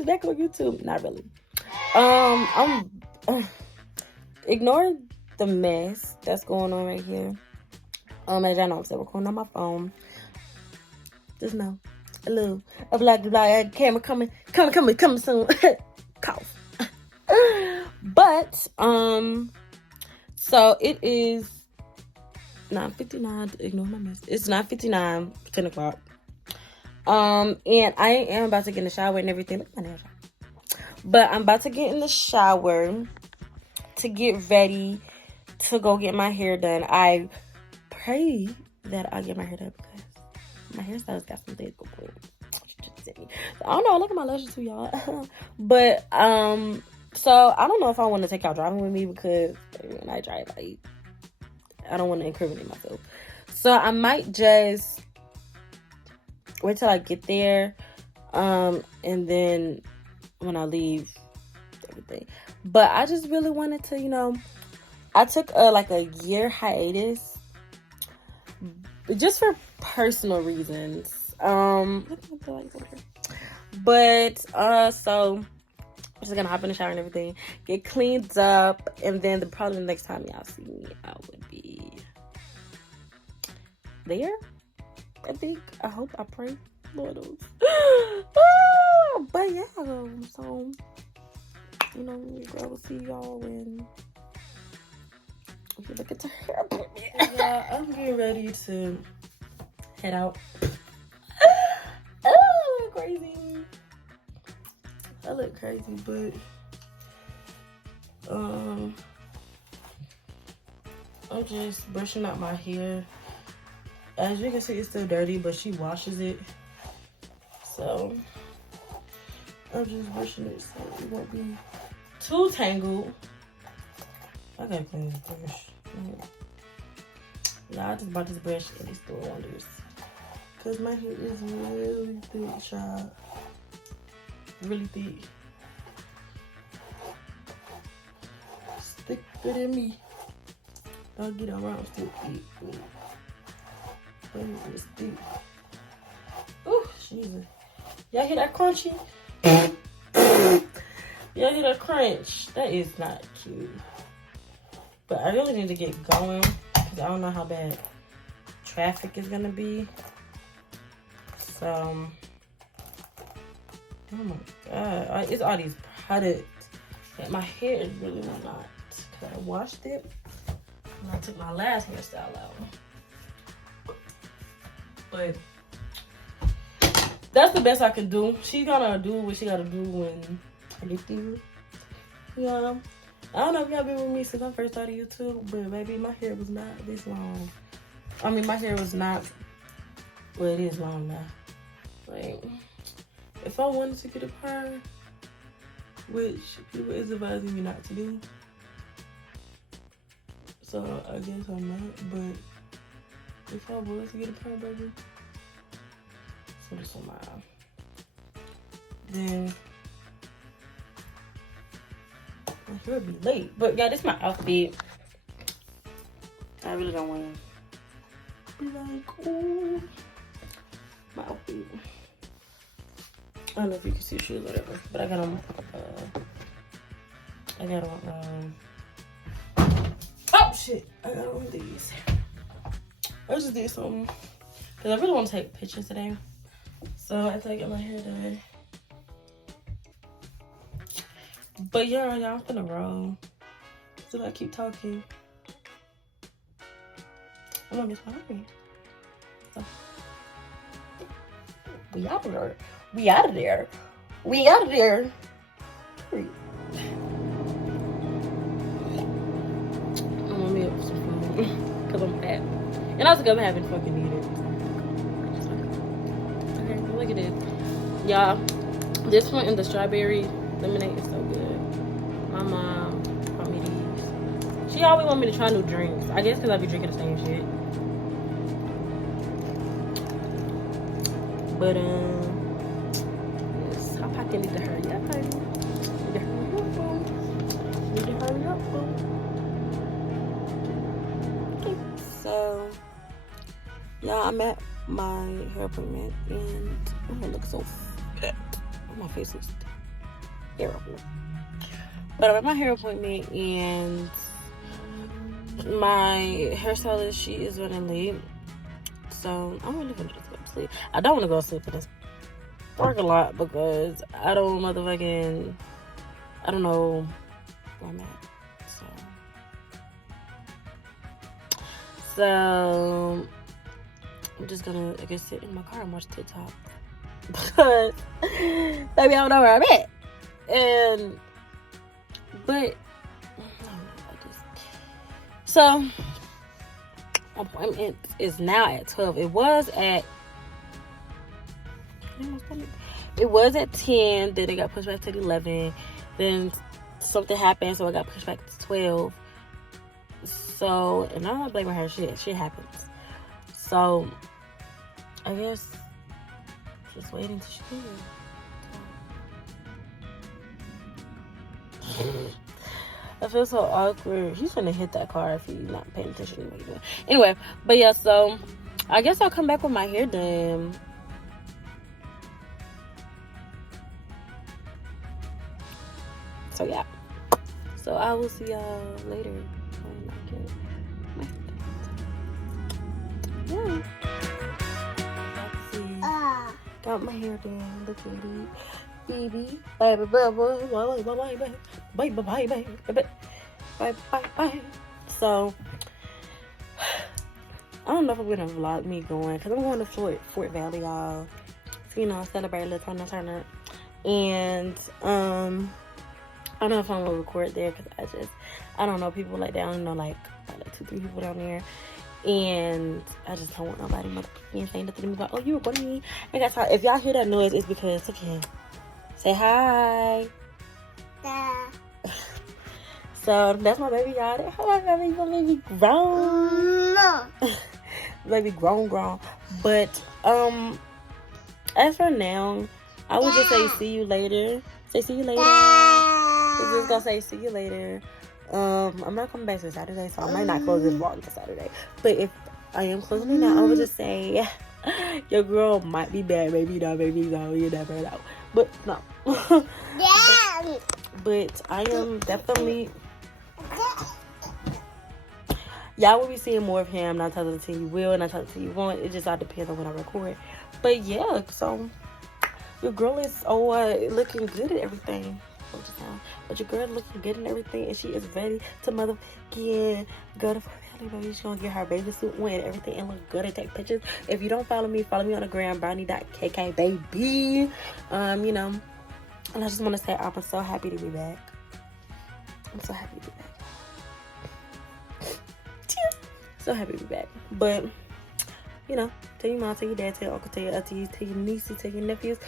bitches back on YouTube. Not really. I'm ignore the mess that's going on right here. As y'all know, I'm still recording on my phone. Just know a black camera coming soon. Cough. But so it is 9:59. Ignore my mess. It's 9:59, 10 o'clock. And I am about to get in the shower and everything. Look at my nails. But I'm about to get in the shower to get ready to go get my hair done. I pray that I get my hair done because my hairstylist got some things going on. I don't know. Look at my lashes too, y'all. But so I don't know if I want to take y'all driving with me because when I drive, I don't want to incriminate myself. So I might just wait till I get there, and then when I leave, everything. But I just really wanted to, I took a year hiatus, just for personal reasons. But so I'm just gonna hop in the shower and everything, get cleaned up, and then probably the next time y'all see me, I would be there. I think. I hope. I pray. Lord knows. But yeah, so your girl will see y'all when we look at the hair appointment. Yeah, I'm getting ready to head out. Oh, crazy. I look crazy, but I'm just brushing out my hair. As you can see, it's still dirty, but she washes it. So I'm just brushing it so it won't be too tangled. I gotta clean this brush. Yeah, I just bought this brush and it's doing wonders. Cause my hair is really thick, child. Really thick. It's thicker than me. Don't get around, still thick. But it's thick. Ooh, Jesus. Y'all hear that crunchy? Y'all hear that crunch? That is not cute. But I really need to get going because I don't know how bad traffic is gonna be. So, oh my God, it's all these products. And my hair is really not. Cause I washed it and I took my last hairstyle out. But that's the best I can do. She's gonna do what she gotta do when I get there. Yeah. I don't know if y'all been with me since I first started YouTube, but baby, my hair was not this long. I mean, my hair was not, well, it is long now. Like, if I wanted to get a perm, which people is advising me not to do, so I guess I'm not, but if I was to get a perm, baby, so this on my eye, then my hair would be late. But yeah, this is my outfit. I really don't want to be like, ooh, my outfit. I don't know if you can see the shoes or whatever, but I got on, oh shit, I got on these. I just did something, because I really want to take pictures today. So after I get my hair done. But yeah, y'all, I'm finna roll. So I keep talking, I'm gonna miss my hair. So, we out of there. We out of there. We out of there. I'm gonna meal up some food because I'm fat. And also because I haven't fucking eaten. Okay, look at this. Y'all, this one in the strawberry lemonade is so good. My mom brought me these. She always want me to try new drinks. I guess because I be drinking the same shit. But, yes, I probably need to hurry up, honey. Need to hurry up, boo. Okay, so, y'all, I'm at my hair appointment, and I'm gonna look so fat. My face looks terrible. But I'm at my hair appointment, and my hairstylist, she is running late. So I'm really gonna just go to sleep. I don't want to go to sleep in this parking lot because I don't know where I'm at. So I'm just gonna, I guess, sit in my car and watch TikTok because maybe I don't know where I'm at. So appointment is now at 12. It was at 10, then it got pushed back to 11, then something happened, so it got pushed back to 12. So, and I'm not blaming her, shit happens. So I guess just waiting till she gets. I feel so awkward. He's gonna hit that car if he's not paying attention to what he's doing. Anyway, but yeah, so I guess I'll come back with my hair done. So yeah. So I will see y'all later when I get my hair done. Yeah. Let's see. Got my hair done. Look at it. Baby, baby, bye. So I don't know if I'm gonna vlog me going, because I'm going to Fort Valley, y'all. So, you know, celebrate a little Turner. And I don't know if I'm gonna record there, because I don't know people like down, you know, like 2-3 people down there. And I just don't want nobody motherfucking saying nothing to me about, oh, you recording me? I got time. If y'all hear that noise, it's because, okay. Say hi. Yeah. So that's my baby, y'all. Hello, baby. My baby grown. No. Baby grown. But as for now, I would just say see you later. Say see you later. I'm just gonna say see you later. I'm not coming back to Saturday, so I might not close this vlog to Saturday. But if I am closing it now, I would just say your girl might be bad, maybe not, you never know. But no. but I am definitely, y'all will be seeing more of him. Not telling it to you will, not telling it to you won't. It just all depends on when I record. But yeah, so your girl is looking good at everything. But your girl looking good and everything, and she is ready to motherfucking go to Fort Valley, baby. She's gonna get her baby suit on and everything and look good and take pictures. If you don't follow me on the gram, brownie.kk, baby. You know, and I just want to say I'm so happy to be back. I'm so happy to be back. So happy to be back. But you know, tell your mom, tell your dad, tell your uncle, tell your aunties, tell your nieces, tell your nephews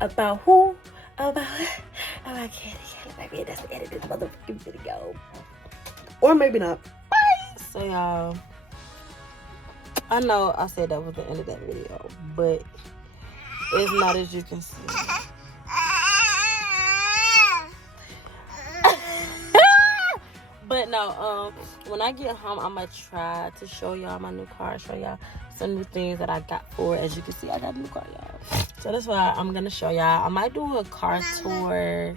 about who. About Candy, maybe that's the end of this motherfucking video, or maybe not. Bye. So y'all, I know I said that was the end of that video, but it's not, as you can see. But no, when I get home, I'm gonna try to show y'all my new car, show y'all some new things that I got for it. As you can see, I got a new car, y'all. So that's why I'm gonna show y'all. I might do a car tour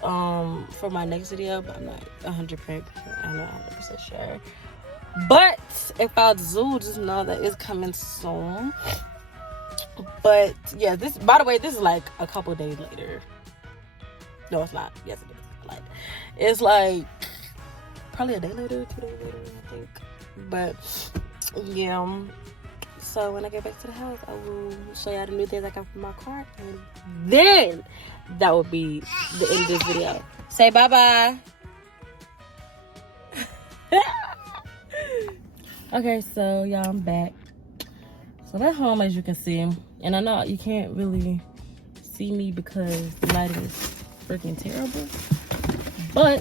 for my next video, but I'm not 100%. I'm not 100% sure. But if I do, just know that it's coming soon. But yeah, this, by the way, this is like a couple days later. No, it's not. Yes, it is. Like, it's like probably a day later, 2 days later, I think. But yeah. So when I get back to the house, I will show y'all the new things I got from my car, and then that will be the end of this video. Say bye-bye. Okay, so y'all, I'm back. So at home, as you can see, and I know you can't really see me because the lighting is freaking terrible, but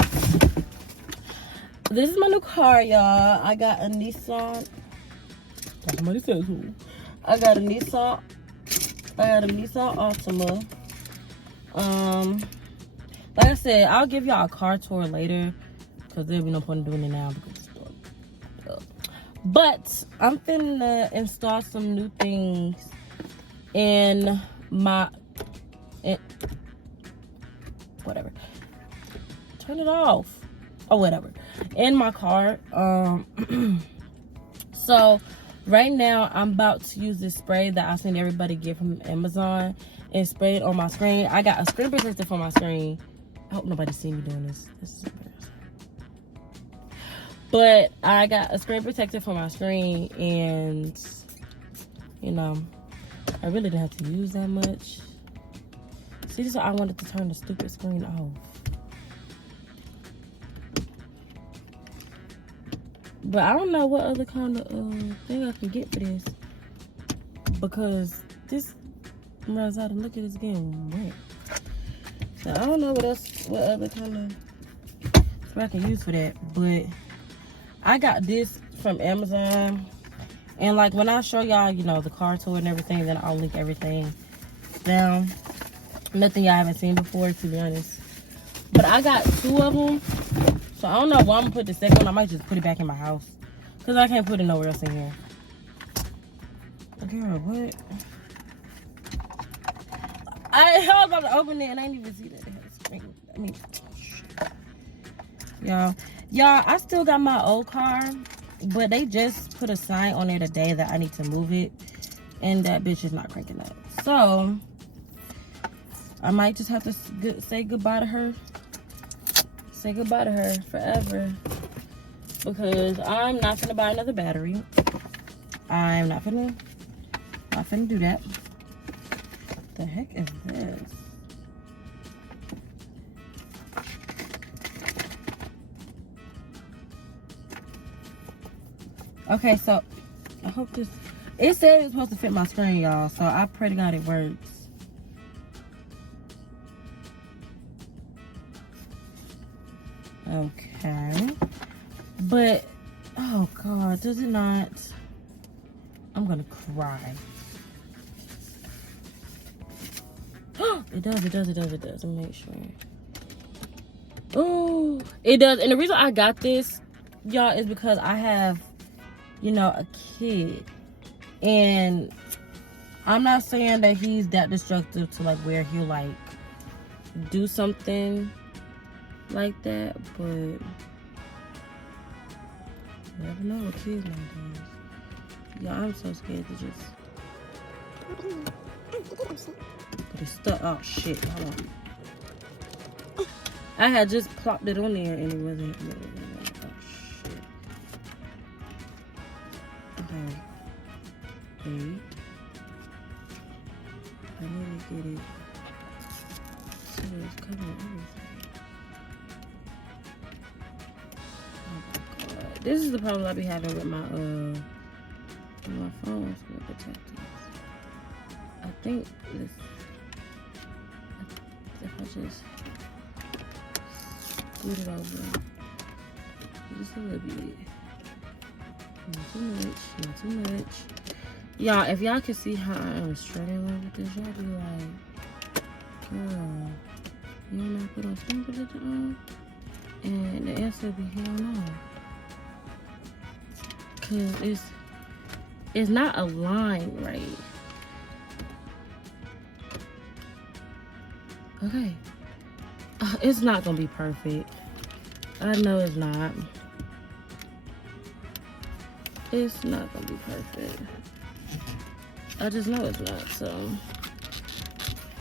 this is my new car, y'all. I got a Nissan. Somebody says who? I got a Nissan Altima. Like I said, I'll give y'all a car tour later, because there'll be no point in doing it now because it's still. But I'm finna install some new things in my whatever. Turn it off. Or whatever. In my car. So right now I'm about to use this spray that I seen everybody get from Amazon and spray it on my screen. I got a screen protector for my screen. I hope nobody see me doing this. This is embarrassing. But I got a screen protector for my screen, and you know, I really didn't have to use that much. See, this is why I wanted to turn the stupid screen off. But I don't know what other kind of thing I can get for this, because this runs out and look at it's getting wet. So I don't know what other kind of spray I can use for that. But I got this from Amazon, and like when I show y'all, you know, the car tour and everything, then I'll link everything down. Nothing y'all haven't seen before, to be honest. But I got 2 of them. So I don't know where I'm gonna put the second one. I might just put it back in my house, because I can't put it nowhere else in here. Girl, what? I was about to open it and I didn't even see that it had a screen. I mean, y'all, I still got my old car, but they just put a sign on it today that I need to move it, and that bitch is not cranking up. So I might just have to say goodbye to her. Say goodbye to her forever, because I'm not gonna buy another battery. I'm not gonna do that. The heck is this? Okay, so I hope this. It said it's supposed to fit my screen, y'all. So I pray to God it works. Okay, but oh God, does it not? I'm gonna cry. It does. Let me make sure. Oh, it does. And the reason I got this, y'all, is because I have, you know, a kid, and I'm not saying that he's that destructive to like where he'll like do something like that, but you never know what kids nowadays. Yeah, I'm so scared to just put it stuck. Oh shit, hold on. I had just plopped it on there and it wasn't. Oh shit. Okay. Wait. I need to get it so it's covering everything. This is the problem I be having with my phone screen protectors. I think this, if I just scoot it over just a little bit, not too much. Y'all, if y'all can see how I am struggling with this, y'all be like, girl, you not put on screen protector on? And the answer be hell no. Cause it's not aligned right. Okay. It's not gonna be perfect. I know it's not. It's not gonna be perfect. I just know it's not, so.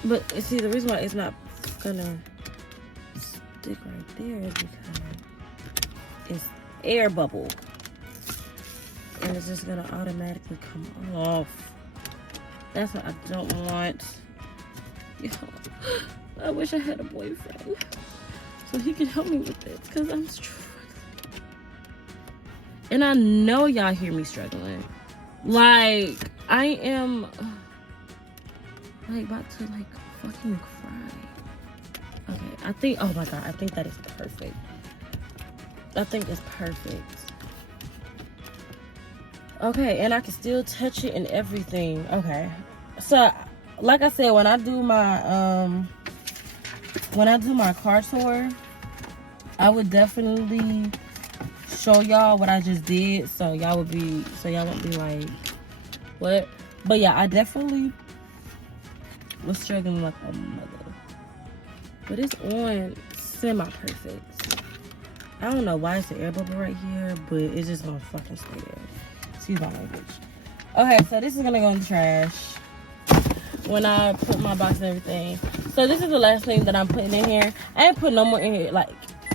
But see, the reason why it's not gonna stick right there is because it's air bubble. And it's just gonna automatically come off. That's what I don't want. Yo, I wish I had a boyfriend so he could help me with this, because I'm struggling. And I know y'all hear me struggling. Like, I am like about to like fucking cry. Okay, I think, oh my God, I think that is perfect. I think it's perfect. Okay, and I can still touch it and everything. Okay, so like I said, when I do my car tour, I would definitely show y'all what I just did, so y'all won't be like, what? But yeah, I definitely was struggling like a mother. But it's on semi-perfect. I don't know why it's an air bubble right here, but it's just gonna fucking stay there. Excuse my language. Okay, so this is gonna go in the trash when I put my box and everything. So this is the last thing that I'm putting in here. I ain't put no more in here. Like,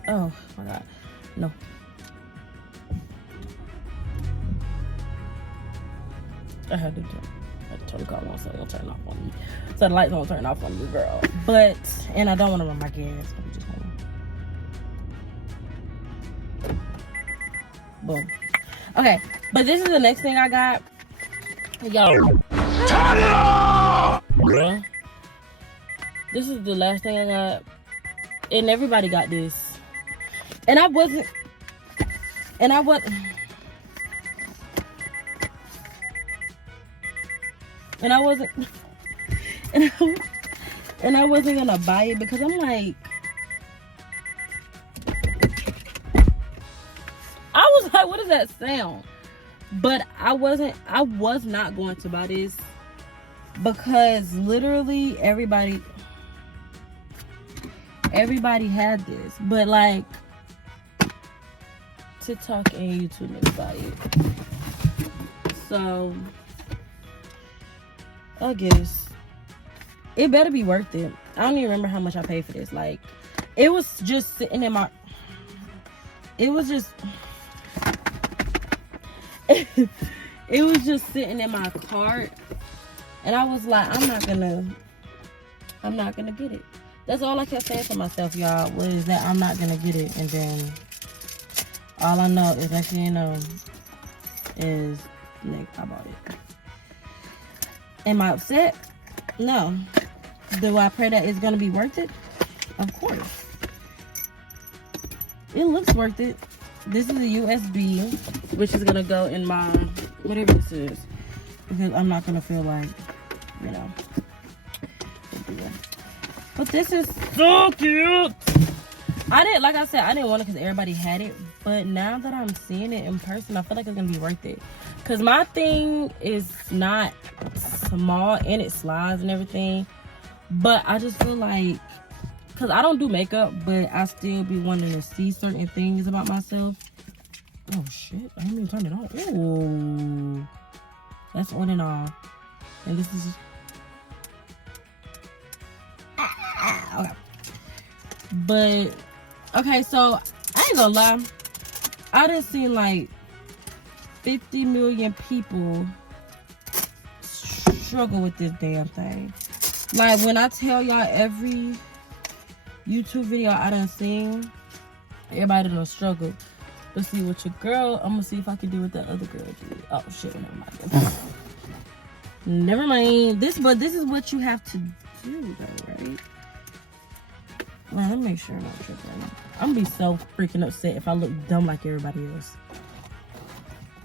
oh my god, no. I had to turn the car on so it'll turn off on me. So the lights won't turn off on me, girl. But, and I don't want to run my gas. I just want to. Boom. Okay, but this is the next thing I got. Yo. Turn it off! Bruh. This is the last thing I got. And everybody got this. And I wasn't. And I wasn't gonna buy it because I'm like, I was like, what does that sound? But I was not going to buy this because literally everybody had this. But like TikTok and YouTube never buy it. So I guess it better be worth it. I don't even remember how much I paid for this. Like, it was just sitting in my, it was just sitting in my cart, and I was like, I'm not gonna get it. That's all I kept saying to myself, y'all, was that I'm not gonna get it. And then all I know is that is Nick, I bought it. Am I upset? No. Do I pray that it's gonna be worth it? Of course. It looks worth it. This is a USB, which is gonna go in my whatever this is, because I'm not gonna feel like, you know. But this is so cute. I didn't want it because everybody had it, but now that I'm seeing it in person, I feel like it's gonna be worth it. Cause my thing is not small and it slides and everything, but I just feel like, cause I don't do makeup, but I still be wanting to see certain things about myself. Oh shit! I didn't even turn it on. Ooh, that's on and off. And this is okay. But okay, so I ain't gonna lie, I done seen like 50 million people struggle with this damn thing. Like, when I tell y'all, every YouTube video I done seen, everybody done struggle. Let's see what your girl, I'm gonna see if I can do what that other girl did. Oh shit, never mind. Never mind. But this is what you have to do though, right? Well, let me make sure I'm not tripping. I'm gonna be so freaking upset if I look dumb like everybody else.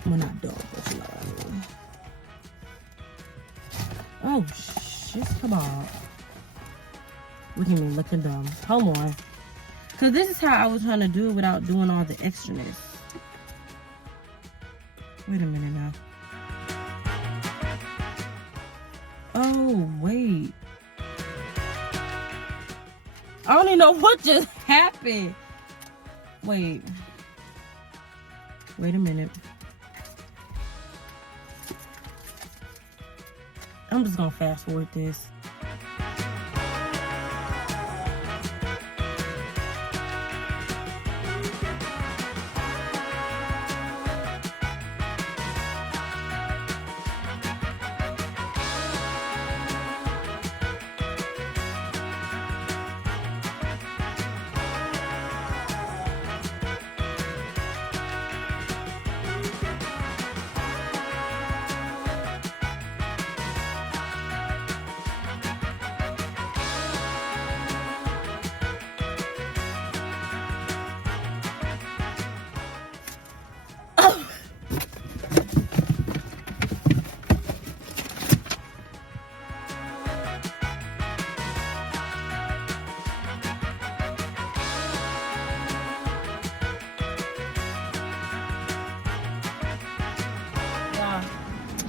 Well, not dumb, but you know what I mean. Oh shit, come on. Look at me looking dumb. Hold on. Cause this is how I was trying to do it without doing all the extraness. Wait a minute now. Oh, wait. I don't even know what just happened. Wait a minute. I'm just gonna fast forward this.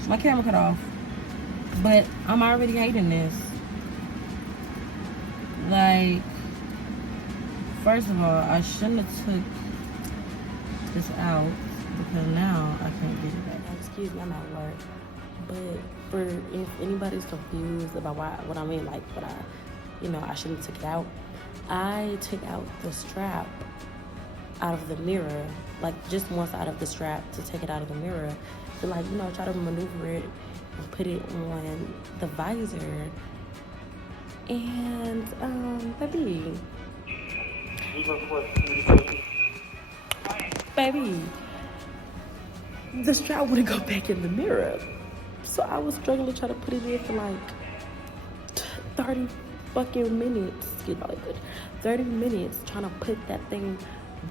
My camera cut off, but I'm already hating this. Like, first of all, I shouldn't have took this out because now I can't get it back. Excuse me, I'm at work. But for if anybody's confused about what I mean, like what I shouldn't have took it out. I took out the strap out of the mirror, like just one side of the strap to take it out of the mirror, to like try to maneuver it and put it on the visor. And baby, the strap wouldn't go back in the mirror. So I was struggling trying to put it in for like 30 fucking minutes. 30 minutes trying to put that thing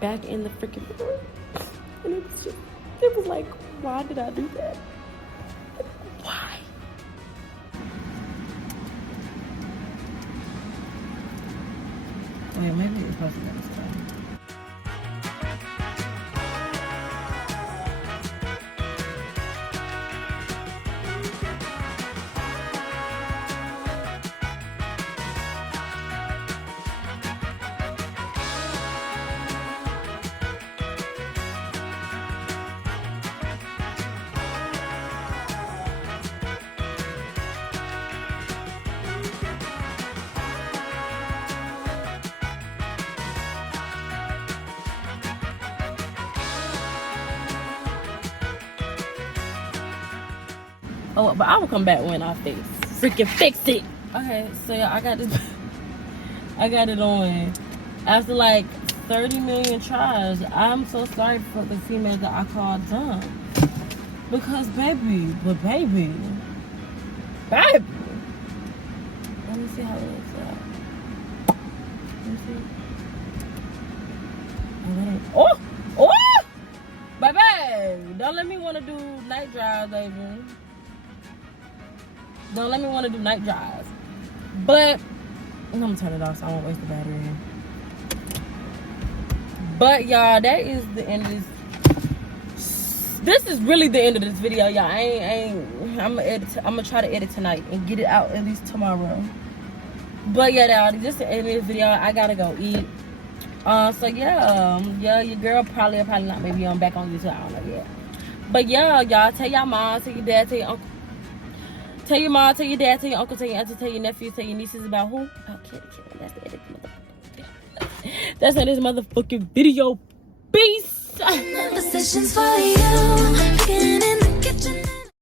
back in the freaking mirror. And it was like, why did I do that? Why? Wait, maybe it's supposed to be this time. Oh, but I will come back when I freaking fix it. Okay, so yeah, I got this. I got it on after like 30 million tries. I'm so sorry for the females that I called dumb. Because baby. Let me see how it looks out. Let me see. Oh, baby, don't let me want to do night drives, baby. Don't let me want to do night drives. But I'm gonna turn it off so I won't waste the battery. But y'all, that is the end of this. This is really the end of this video, y'all. I'm gonna try to edit tonight and get it out at least tomorrow. But yeah, y'all, just the end of this video. I gotta go eat. So yeah, your girl probably not. Maybe I'm back on YouTube. I don't know yet. But yeah, y'all, tell your mom, tell your dad, tell your uncle. Tell your mom, tell your dad, tell your uncle, tell your auntie, tell your nephews, tell your nieces about who? About Kitty. That's the end of this That's this motherfucking video. Peace.